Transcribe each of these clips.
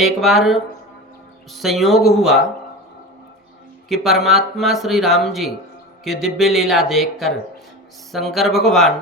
एक बार संयोग हुआ कि परमात्मा श्री राम जी की दिव्य लीला देखकर शंकर भगवान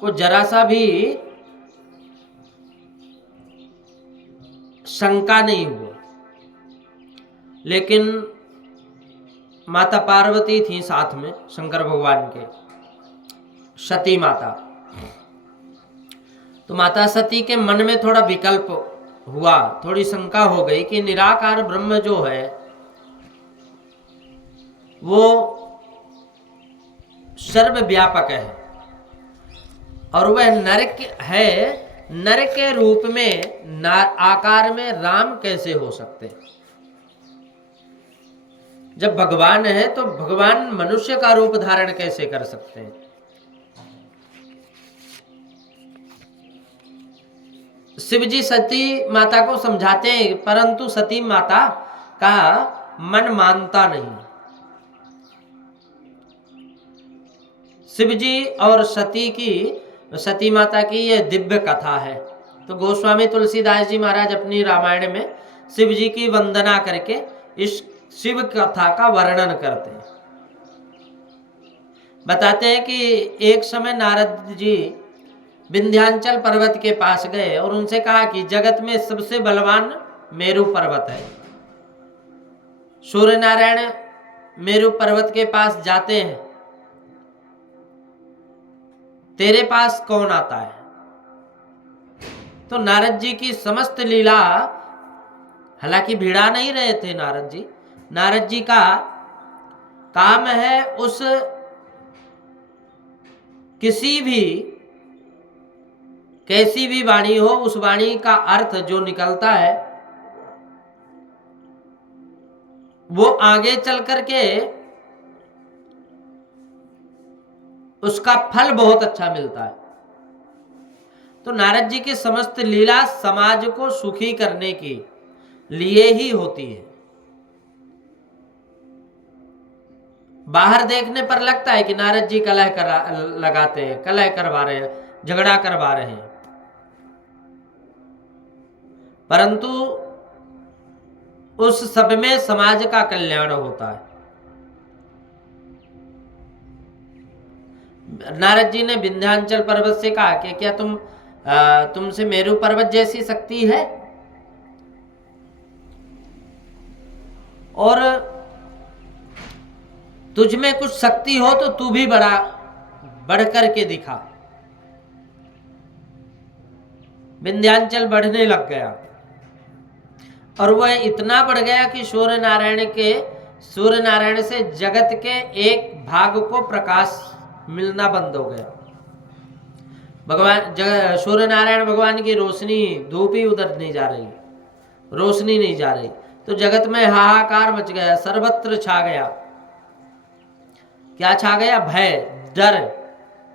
को जरा सा भी शंका नहीं हुआ, लेकिन माता पार्वती थी साथ में शंकर भगवान के, सती माता। तो माता सती के मन में थोड़ा विकल्प हुआ, थोड़ी शंका हो गई कि निराकार ब्रह्म जो है वो सर्वव्यापक है और वह नर है, नर के रूप में आकार में राम कैसे हो सकते हैं? जब भगवान है तो भगवान मनुष्य का रूप धारण कैसे कर सकते हैं? शिव जी सती माता को समझाते हैं, परंतु सती माता का मन मानता नहीं। शिव जी और सती माता की यह दिव्य कथा है। तो गोस्वामी तुलसीदास जी महाराज अपनी रामायण में शिव जी की वंदना करके इस शिव कथा का वर्णन करते हैं। बताते हैं कि एक समय नारद जी विंध्याचल पर्वत के पास गए और उनसे कहा कि जगत में सबसे बलवान मेरु पर्वत है। सूर्य नारायण मेरु पर्वत के पास जाते हैं, तेरे पास कौन आता है? तो नारद जी की समस्त लीला, हालांकि भिड़ा नहीं रहे थे नारद जी, नारद जी का काम है उस किसी भी कैसी भी वाणी हो, उस वाणी का अर्थ जो निकलता है वो आगे चल करके उसका फल बहुत अच्छा मिलता है। तो नारद जी की समस्त लीला समाज को सुखी करने के लिए ही होती है। बाहर देखने पर लगता है कि नारद जी कलह लगाते हैं, कलह करवा रहे हैं, झगड़ा करवा रहे हैं, परंतु उस सब में समाज का कल्याण होता है। नारद जी ने विंध्याचल पर्वत से कहा कि क्या तुमसे मेरु पर्वत जैसी शक्ति है? और तुझ में कुछ शक्ति हो तो तू भी बढ़ करके दिखा। विंध्याचल बढ़ने लग गया और वह इतना बढ़ गया कि सूर्य नारायण से जगत के एक भाग को प्रकाश मिलना बंद हो गया। सूर्य नारायण भगवान की रोशनी, धूप ही उधर नहीं जा रही, रोशनी नहीं जा रही, तो जगत में हाहाकार मच गया, सर्वत्र छा गया। क्या छा गया? भय, डर,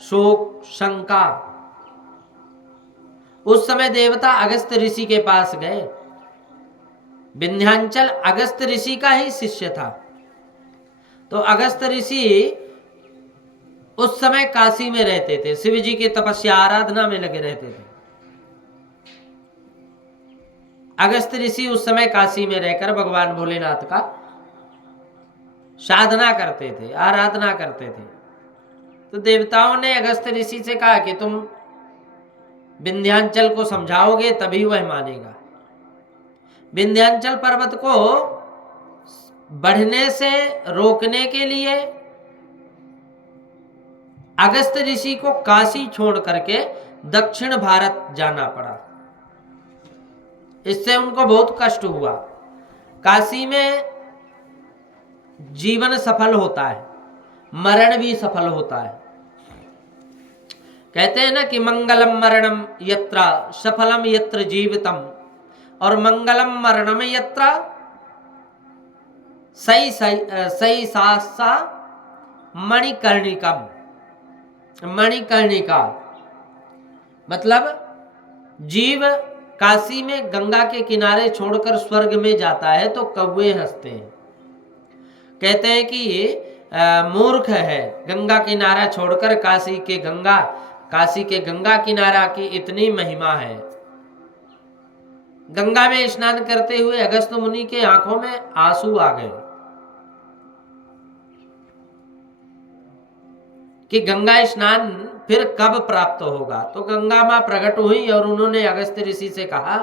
शोक, शंका। उस समय देवता अगस्त ऋषि के पास गए। विंध्याचल अगस्त ऋषि का ही शिष्य था। तो अगस्त ऋषि उस समय काशी में रहते थे, शिव जी की तपस्या आराधना में लगे रहते थे। अगस्त ऋषि उस समय काशी में रहकर भगवान भोलेनाथ का साधना करते थे, आराधना करते थे। तो देवताओं ने अगस्त ऋषि से कहा कि तुम विंध्याचल को समझाओगे तभी वह मानेगा। विंध्याचल पर्वत को बढ़ने से रोकने के लिए अगस्त ऋषि को काशी छोड़ करके दक्षिण भारत जाना पड़ा। इससे उनको बहुत कष्ट हुआ। काशी में जीवन सफल होता है, मरण भी सफल होता है। कहते हैं ना कि मंगलम मरणम यत्र सफलम यत्र जीवितम, और मंगलम मरणम यत्र सही सासा मणिकर्णिकम। मणिकर्णिका मतलब जीव काशी में गंगा के किनारे छोड़कर स्वर्ग में जाता है तो कौवे हंसते हैं। कहते हैं कि ये मूर्ख है, गंगा किनारा छोड़कर काशी के गंगा किनारा की इतनी महिमा है, गंगा में स्नान करते हुए अगस्त मुनि के आंखों में आंसू आ गए कि गंगा स्नान फिर कब प्राप्त होगा। तो गंगा मां प्रकट हुई और उन्होंने अगस्त ऋषि से कहा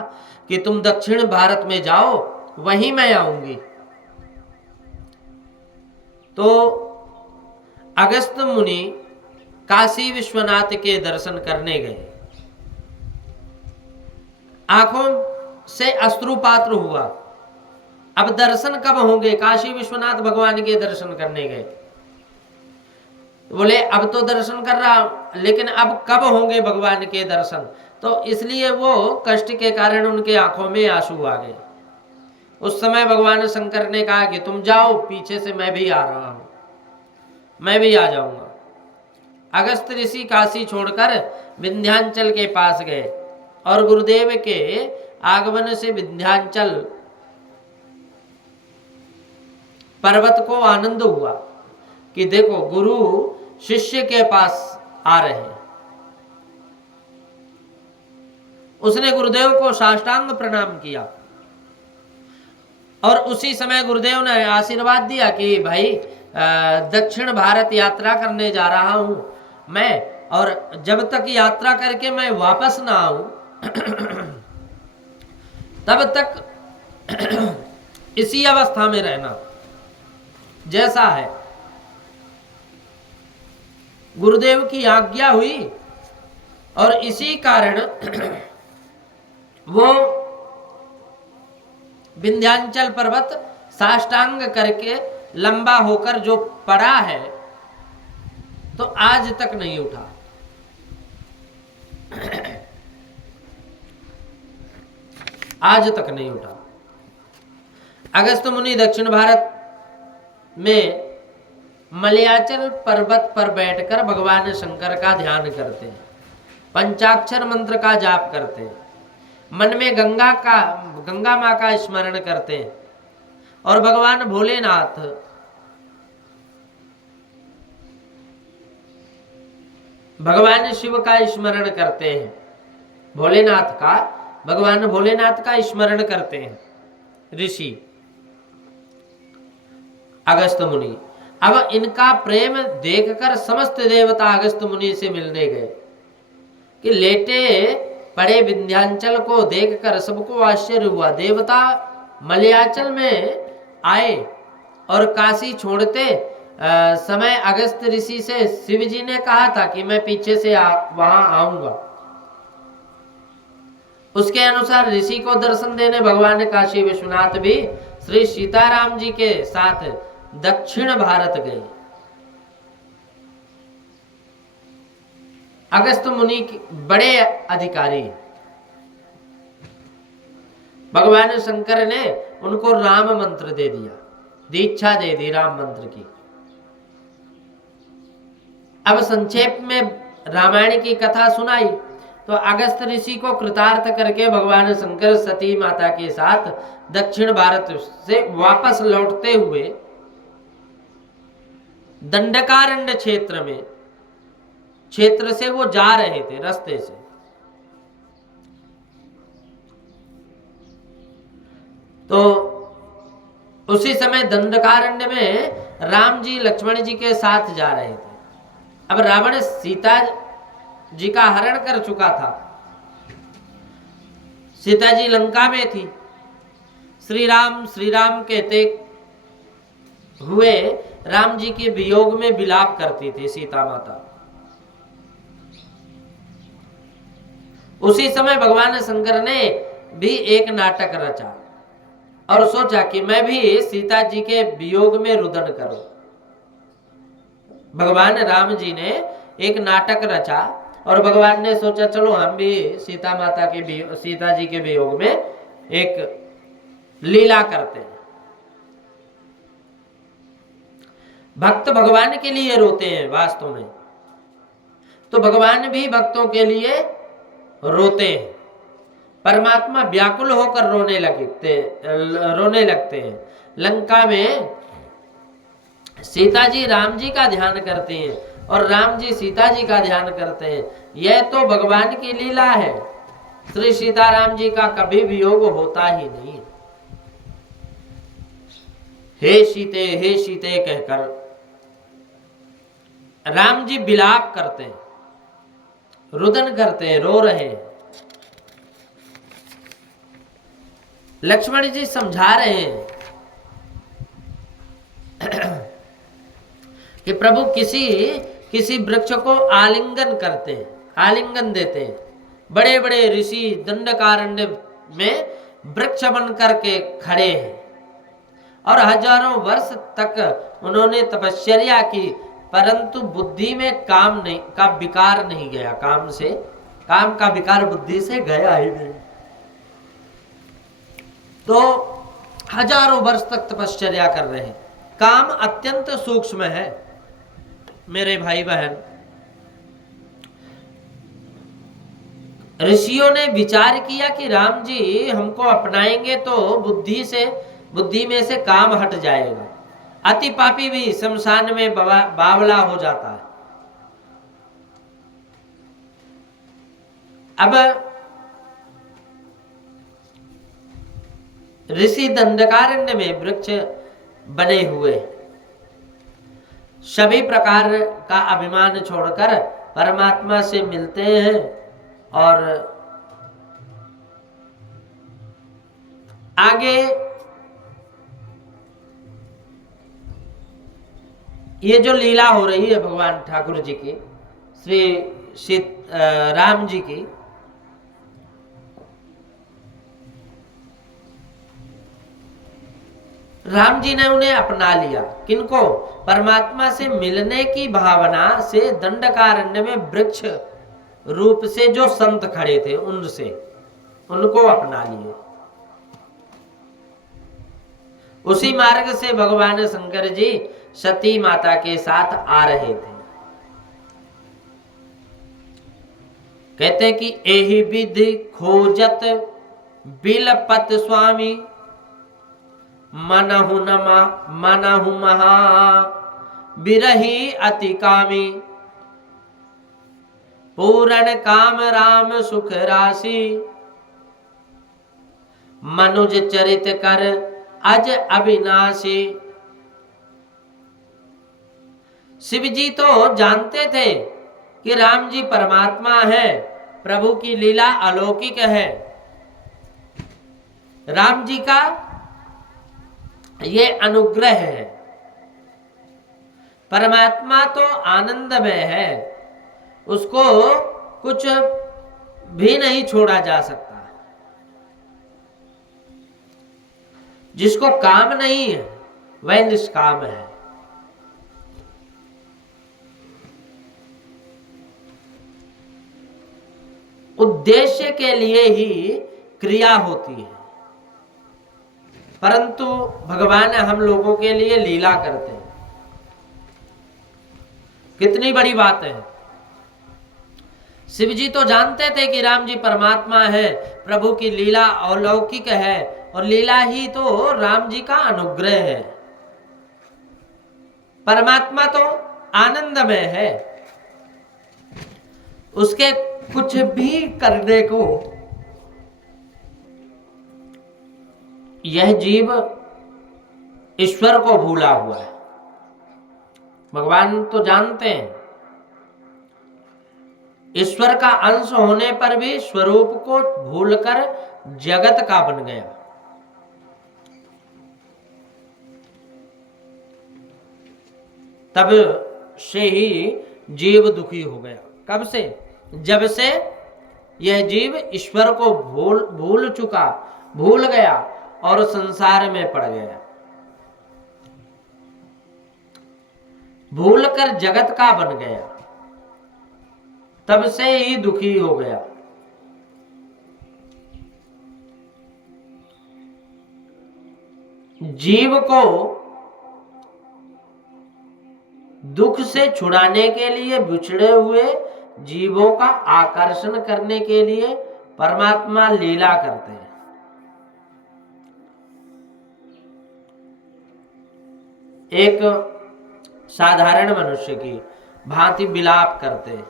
कि तुम दक्षिण भारत में जाओ, वहीं मैं आऊंगी। तो अगस्त मुनि काशी विश्वनाथ के दर्शन करने गए। आंखों से अश्रुपात हुआ। अब दर्शन कब होंगे? काशी विश्वनाथ भगवान के दर्शन करने गए, बोले अब तो दर्शन कर रहा, लेकिन अब कब होंगे भगवान के दर्शन? तो इसलिए वो कष्ट के कारण उनके आंखों में आंसू आ गए। उस समय भगवान शंकर ने कहा कि तुम जाओ, पीछे से मैं भी आ रहा हूं, मैं भी आ जाऊंगा। अगस्त ऋषि काशी छोड़कर विंध्याचल के पास गए और गुरुदेव के आगमन से विंध्याचल पर्वत को आनंद हुआ कि देखो गुरु शिष्य के पास आ रहे हैं। उसने गुरुदेव को साष्टांग प्रणाम किया और उसी समय गुरुदेव ने आशीर्वाद दिया कि भाई दक्षिण भारत यात्रा करने जा रहा हूं मैं, और जब तक यात्रा करके मैं वापस ना आऊं तब तक इसी अवस्था में रहना जैसा है। गुरुदेव की आज्ञा हुई और इसी कारण वो विंध्याचल पर्वत साष्टांग करके लंबा होकर जो पड़ा है तो आज तक नहीं उठा। आज तक नहीं उठा। अगस्त मुनि दक्षिण भारत में मलयाचल पर्वत पर बैठकर भगवान शंकर का ध्यान करते हैं, पंचाक्षर मंत्र का जाप करते हैं, मन में गंगा मां का स्मरण करते हैं और भगवान भोलेनाथ भगवान शिव का स्मरण करते हैं, भगवान भोलेनाथ का स्मरण करते हैं ऋषि अगस्त मुनि। अब इनका प्रेम देखकर समस्त देवता अगस्त मुनि से मिलने गए कि लेटे पड़े विंध्याचल को देखकर सबको आश्चर्य हुआ। देवता मलयाचल में आए और काशी छोड़ते समय अगस्त ऋषि से शिव जी ने कहा था कि मैं पीछे से वहां आऊंगा। उसके अनुसार ऋषि को दर्शन देने भगवान काशी विश्वनाथ भी श्री सीताराम जी के साथ दक्षिण भारत गए। अगस्त मुनि बड़े अधिकारी, भगवान शंकर ने उनको राम मंत्र दे दिया, दीक्षा दे दी राम मंत्र की। अब संक्षेप में रामायण की कथा सुनाई तो अगस्त ऋषि को कृतार्थ करके भगवान शंकर सती माता के साथ दक्षिण भारत से वापस लौटते हुए दंडकारण्य क्षेत्र से वो जा रहे थे रास्ते से। तो उसी समय दंडकारण्य में राम जी लक्ष्मण जी के साथ जा रहे थे। अब रावण सीता जी का हरण कर चुका था, सीता जी लंका में थी। श्री राम कहते हुए राम जी के वियोग में विलाप करती थी सीता माता। उसी समय भगवान शंकर ने भी एक नाटक रचा और सोचा कि मैं भी सीता जी के वियोग में रुदन करूं। भगवान राम जी ने एक नाटक रचा और भगवान ने सोचा चलो हम भी सीता जी के वियोग में एक लीला करते हैं। भक्त भगवान के लिए रोते हैं वास्तव में, तो भगवान भी भक्तों के लिए रोते हैं। परमात्मा व्याकुल होकर रोने लगते हैं। लंका में सीता जी राम जी का ध्यान करते हैं और राम जी सीता जी का ध्यान करते हैं। यह तो भगवान की लीला है। श्री सीताराम जी का कभी वियोग होता ही नहीं। हे सीते कहकर राम जी विलाप करते हैं, रुदन करते हैं, रो रहे हैं। लक्ष्मण जी समझा रहे हैं कि प्रभु किसी वृक्ष को आलिंगन करते हैं, आलिंगन देते हैं। बड़े बड़े ऋषि दंडकारण्य में वृक्ष बन करके खड़े हैं और हजारों वर्ष तक उन्होंने तपस्या की, परंतु बुद्धि में काम का विकार नहीं गया। काम का विकार बुद्धि से गया ही नहीं। तो हजारों वर्ष तक तपस्या कर रहे हैं। काम अत्यंत सूक्ष्म है मेरे भाई बहन। ऋषियों ने विचार किया कि राम जी हमको अपनाएंगे तो बुद्धि में से काम हट जाएगा। अति पापी भी शमशान में बावला हो जाता है। अब ऋषि दंडकारण्य में वृक्ष बने हुए सभी प्रकार का अभिमान छोड़कर परमात्मा से मिलते हैं और आगे ये जो लीला हो रही है भगवान ठाकुर जी की, श्री राम जी की, राम जी ने उन्हें अपना लिया। किनको? परमात्मा से मिलने की भावना से दंडकारण्य में वृक्ष रूप से जो संत खड़े थे उनको अपना लिए। उसी मार्ग से भगवान शंकर जी सती माता के साथ आ रहे थे। कहते हैं कि एहि विधि खोजत बिलपत स्वामी, मनहु महा बिरही अति कामी, पूर्ण काम राम सुख राशि, मनुज चरित कर अज अविनाशी। शिव जी तो जानते थे कि राम जी परमात्मा है, प्रभु की लीला अलौकिक है। राम जी का ये अनुग्रह है। परमात्मा तो आनंदमय है, उसको कुछ भी नहीं छोड़ा जा सकता। जिसको काम नहीं है वह निष्काम है। उद्देश्य के लिए ही क्रिया होती है, परंतु भगवान हम लोगों के लिए लीला करते हैं। कितनी बड़ी बात है। शिव जी तो जानते थे कि राम जी परमात्मा है, प्रभु की लीला अलौकिक है और लीला ही तो राम जी का अनुग्रह है। परमात्मा तो आनंदमय है, उसके कुछ भी करने को यह जीव ईश्वर को भूला हुआ है। भगवान तो जानते हैं, ईश्वर का अंश होने पर भी स्वरूप को भूलकर जगत का बन गया। तब से ही जीव दुखी हो गया। कब से? जब से यह जीव ईश्वर को भूल गया और संसार में पड़ गया। भूलकर जगत का बन गया, तब से ही दुखी हो गया। जीव को दुख से छुड़ाने के लिए, बिछड़े हुए जीवों का आकर्षण करने के लिए परमात्मा लीला करते हैं। एक साधारण मनुष्य की भांति विलाप करते हैं।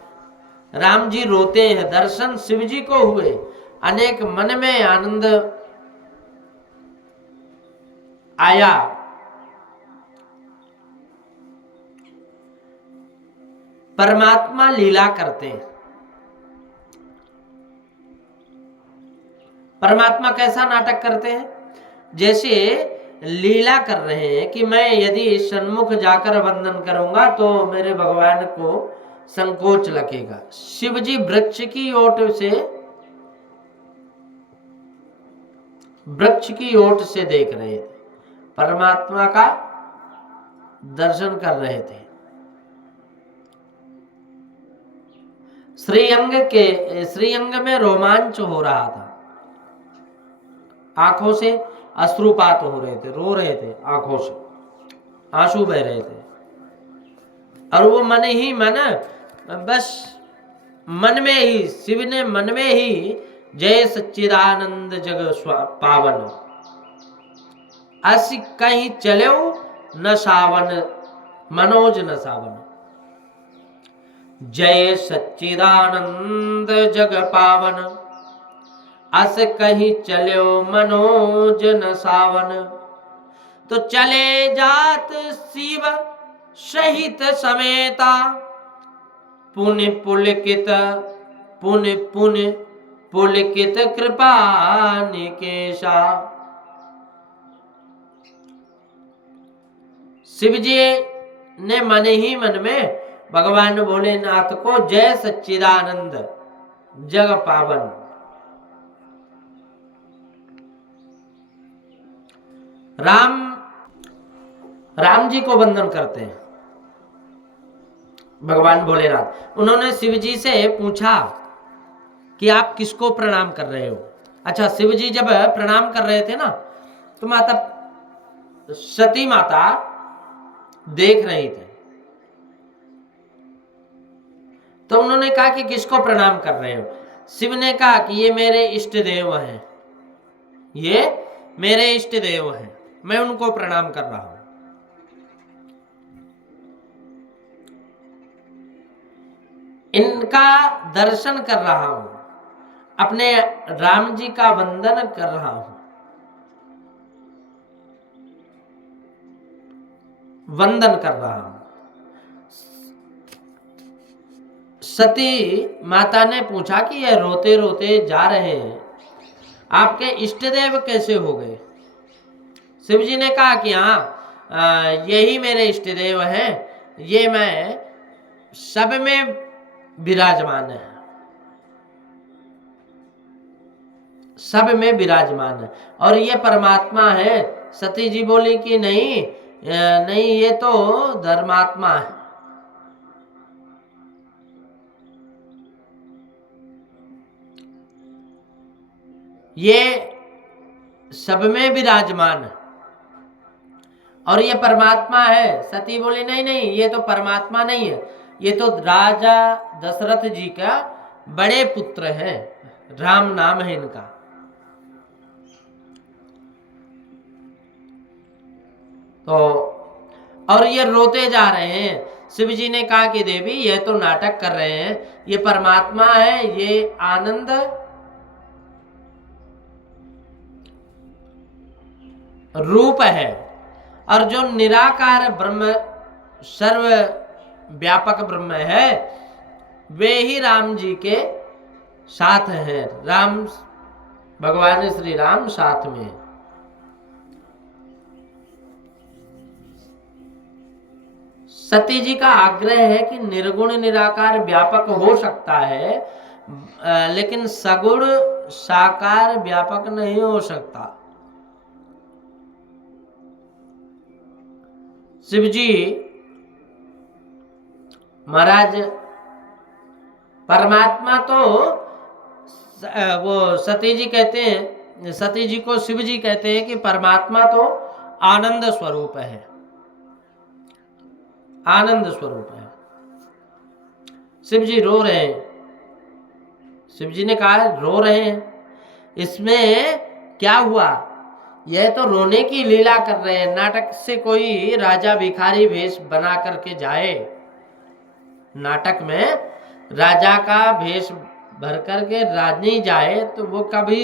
राम जी रोते हैं, दर्शन शिव जी को हुए, अनेक मन में आनंद आया। परमात्मा लीला करते हैं। परमात्मा कैसा नाटक करते हैं? जैसे लीला कर रहे हैं कि मैं यदि सन्मुख जाकर वंदन करूंगा तो मेरे भगवान को संकोच लगेगा। शिव जी वृक्ष की ओट से देख रहे थे, परमात्मा का दर्शन कर रहे थे। श्रीअंग में रोमांच हो रहा था, आंखों से अश्रुपात हो रहे थे, रो रहे थे, आंखों से आंसू बह रहे थे। और वो मन ही मन, बस मन में ही, शिव ने मन में ही जय सच्चिदानंद जग पावन, अस कहीं चलो न सावन, मनोज न सावन। जय सच्चिदानंद जग पावन, अस कहीं चलो मनोज न सावन। तो चले जात शिव सहित समेता, पुण्य पुलकित कृपा निकेशा। शिव जी ने मन ही मन में भगवान भोलेनाथ को जय सच्चिदानंद जग पावन, राम जी को वंदन करते हैं भगवान भोलेनाथ। उन्होंने शिव जी से पूछा कि आप किसको प्रणाम कर रहे हो? अच्छा, शिव जी जब प्रणाम कर रहे थे ना, तो माता सती माता देख रही थी। तो उन्होंने कहा कि किसको प्रणाम कर रहे हो? शिव ने कहा कि ये मेरे इष्ट देव हैं, ये मेरे इष्ट देव हैं, मैं उनको प्रणाम कर रहा हूं। इनका दर्शन कर रहा हूं, अपने राम जी का वंदन कर रहा हूं, वंदन कर रहा हूं। सती माता ने पूछा कि ये रोते रोते जा रहे हैं, आपके इष्ट देव कैसे हो गए? शिव जी ने कहा कि हाँ, यही मेरे इष्ट देव हैं, ये मैं सब में विराजमान है, सब में विराजमान है, और ये परमात्मा है। सती जी बोली कि नहीं नहीं, ये तो धर्मात्मा है। ये सब में विराजमान है और ये परमात्मा है। सती बोली नहीं नहीं, ये तो परमात्मा नहीं है, ये तो राजा दशरथ जी का बड़े पुत्र हैं, राम नाम है इनका। तो और ये रोते जा रहे हैं। शिव जी ने कहा कि देवी, ये तो नाटक कर रहे हैं, ये परमात्मा है, ये आनंद रूप है, और जो निराकार ब्रह्म, सर्व व्यापक ब्रह्म है, वे ही राम जी के साथ हैं। राम, भगवान श्री राम साथ में। सती जी का आग्रह है कि निर्गुण निराकार व्यापक हो सकता है, लेकिन सगुण साकार व्यापक नहीं हो सकता। शिव जी महाराज, परमात्मा तो वो सती जी कहते हैं, सती जी को शिव जी कहते हैं कि परमात्मा तो आनंद स्वरूप है, आनंद स्वरूप है। शिव जी रो रहे हैं। शिव जी ने कहा रो रहे हैं, इसमें क्या हुआ? यह तो रोने की लीला कर रहे हैं। नाटक से कोई राजा भिखारी वेश बना करके जाए, नाटक में राजा का वेश भर कर के राजनी जाए तो वो कभी